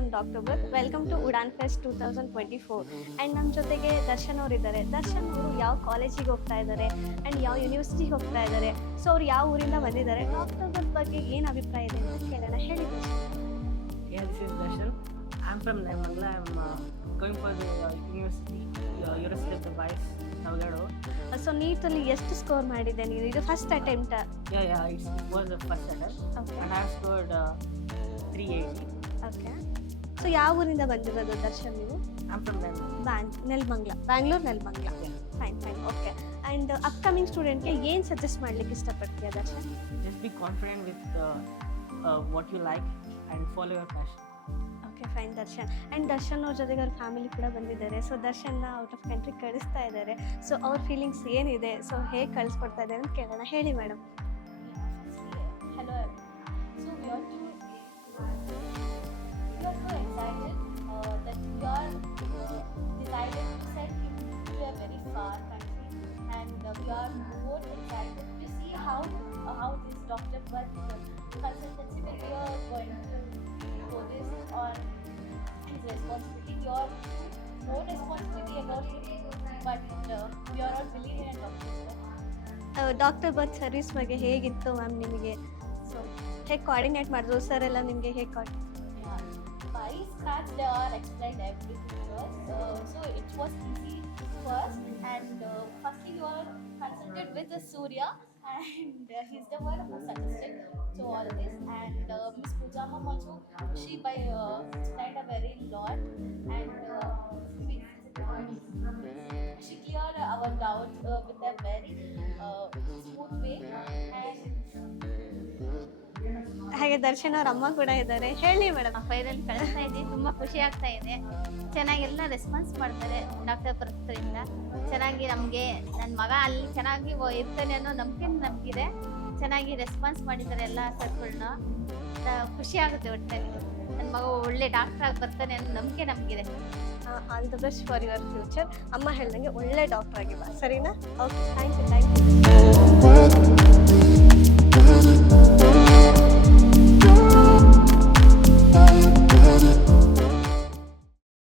From doctor birth. Welcome to Udaan fest 2024. And ನಮ್ಮ ಜೊತೆಗೆ ದರ್ಶನ್ ಅವರು ಇದ್ದಾರೆ. ದರ್ಶನ್ ಅವರು ಯಾವ ಕಾಲೇಜಿಗೆ ಹೋಗ್ತಾ ಇದ್ದಾರೆ ಆ್ಯಂಡ್ ಯಾವ ಯೂನಿವರ್ಸಿಟಿಗೆ ಹೋಗ್ತಾ ಇದ್ದಾರೆ, ಸೊ ಅವ್ರು ಯಾವ ಊರಿಂದ ಬಂದಿದ್ದಾರೆ, ಡಾಕ್ಟರ್ ಬರ್ತ್ ಬಗ್ಗೆ ಏನು ಅಭಿಪ್ರಾಯ ಇದೆ ಅಂತ ಕೇಳೋಣ. ಹೇಳಿ Darshan. Yeah, this is Darshan. I'm from Nelamangala. I'm going for the University of the Vice, Navagado. So ನೀಟಲ್ಲಿ ಎಷ್ಟು ಸ್ಕೋರ್ ಮಾಡಿದೆ ನೀವು? ಇದು first attempt? Yeah, it was the first attempt. Okay. And I have scored 380. Okay. So ಯಾವ ಊರಿಂದ ಬಂದಿರೋದು ದರ್ಶನ್ ನೀವು? I'm from Nelamangala. Nelamangala, Bangalore Nelamangala. Yeah. Fine. Okay. And upcoming ಸ್ಟೂಡೆಂಟ್ಗೆ ಏನು ಸಜೆಸ್ಟ್ ಮಾಡಲಿಕ್ಕೆ ಇಷ್ಟಪಡ್ತೀಯಾ Darshan? Just be confident with what you like and follow your passion. Okay, fine Darshan. ಆ್ಯಂಡ್ ದರ್ಶನ್ ಅವ್ರ ಜೊತೆಗೆ ಅವ್ರ ಫ್ಯಾಮಿಲಿ ಕೂಡ ಬಂದಿದ್ದಾರೆ. ಸೊ ದರ್ಶನ್ನ ಔಟ್ ಆಫ್ ಕಂಟ್ರಿ ಕಳಿಸ್ತಾ ಇದ್ದಾರೆ. ಸೊ ಅವ್ರ ಫೀಲಿಂಗ್ಸ್ ಏನಿದೆ, ಸೊ ಹೇಗೆ ಕಳಿಸ್ಕೊಡ್ತಾ ಇದ್ದಾರೆ ಅಂತ ಕೇಳೋಣ. ಹೇಳಿ madam. Hello everyone. So we are so excited that we are decided to send him to a very far country, and we are more excited to see how this Dr. Bhatt consultancy will be going to do this on his responsibility. We are more responsibility about it, but we are all believing in Dr. Bhatt. Doctor ಬರ್ತ್ ಸರ್ವಿಸ್ ಬಗ್ಗೆ ಹೇಗಿತ್ತು ಮ್ಯಾಮ್ ನಿಮಗೆ? ಸೊ ಹೇಗೆ ಕೋಆರ್ಡಿನೇಟ್ ಮಾಡಿದ್ರು ಸರ್ ಎಲ್ಲ ನಿಮಗೆ? ಹೇಗೆ By scratch they are explained everything to us, so it was easy first, and firstly you are consulted with Surya, and he's the one who suggested to all this, and Miss Pujama also, she explained a very lot, and she cleared our doubts with a very smooth way, and ಹಾಗೆ ದರ್ಶನ್ ಅವ್ರ ಅಮ್ಮ ಕೂಡ ಇದ್ದಾರೆ. ಹೇಳಿ madam. Final ಕಳಿಸ್ತಾ ಇದ್ದೀವಿ, ತುಂಬ ಖುಷಿ ಆಗ್ತಾ ಇದೆ. ಚೆನ್ನಾಗೆಲ್ಲ ರೆಸ್ಪಾನ್ಸ್ ಮಾಡ್ತಾರೆ ಡಾಕ್ಟರ್ ಬರ್ತ್ರಿಂದ. ಚೆನ್ನಾಗಿ ನಮಗೆ ನನ್ನ ಮಗ ಅಲ್ಲಿ ಚೆನ್ನಾಗಿ ಇರ್ತಾನೆ ಅನ್ನೋ ನಂಬಿಕೆ ನಮಗಿದೆ. ಚೆನ್ನಾಗಿ ರೆಸ್ಪಾನ್ಸ್ ಮಾಡಿದ್ದಾರೆ ಎಲ್ಲ ಸರ್ಗಳನ್ನ. ಖುಷಿ ಆಗುತ್ತೆ ಒಟ್ಟಾಗಿ. ನನ್ನ ಮಗ ಒಳ್ಳೆ ಡಾಕ್ಟರ್ ಆಗಿ ಬರ್ತಾನೆ ಅನ್ನೋ ನಂಬಿಕೆ ನಮಗಿದೆ. All the best for your future. ಅಮ್ಮ ಹೇಳ್ದಂಗೆ ಒಳ್ಳೆ ಡಾಕ್ಟರ್ ಆಗಿ ಬಾ, ಸರಿನಾ? Okay, thank you.